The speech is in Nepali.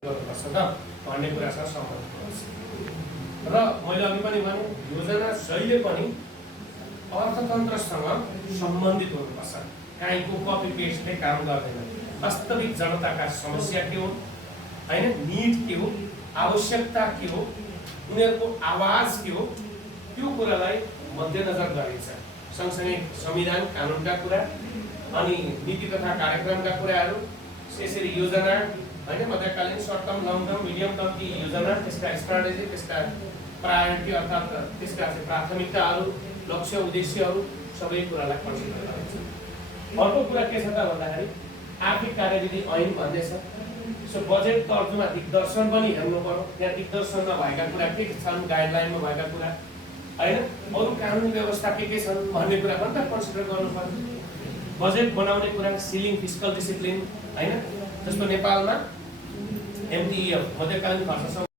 गर्नुपर्छ त भन्ने कुरासँग सम्बन्धित हुन्छ। र मैले अघि पनि भने योजना शैली पनि अर्थतन्त्रसँग सम्बन्धित हुनुपर्छ। काहीँको कपी पेस्टले काम गर्दैन। वास्तविक जनताका समस्या के हो, हैन, निड के हो, आवश्यकता के हो, उनीहरूको आवाज के हो, त्यो कुरालाई मध्यनजर गरिन्छ। सँगसँगै संविधान कानुनका कुरा अनि नीति तथा कार्यक्रमका कुराहरू, यसरी योजना, हैन, मध्यकालीन, short term, long term, medium term की योजना, त्यसका स्ट्राटेजी, त्यसका प्रायोरिटी अर्थात् त्यसका प्राथमिकताहरू, लक्ष्य, उद्देश्यहरू सबै कुरालाई कन्सिडर गरिन्छ। अर्को कुरा के छ त भन्दाखेरि आर्थिक कार्यविधि ऐन भन्ने छ। सो बजेट तर्जुमा दिग्दर्शन पनि हेर्नु पर्यो। त्यहाँ दिग्दर्शनमा भएका कुरा के छन्, गाइडलाइनमा भएका कुरा, हैन, अरू कानुन व्यवस्था के छन् भन्ने कुरा पनि त कन्सिडर गर्नु पर्यो। बजेट बनाउने कुरा, सिलिङ, फिस्कल डिसिप्लिन, हैन, जस्तो नेपालमा MTEF मध्यकालीन खर्च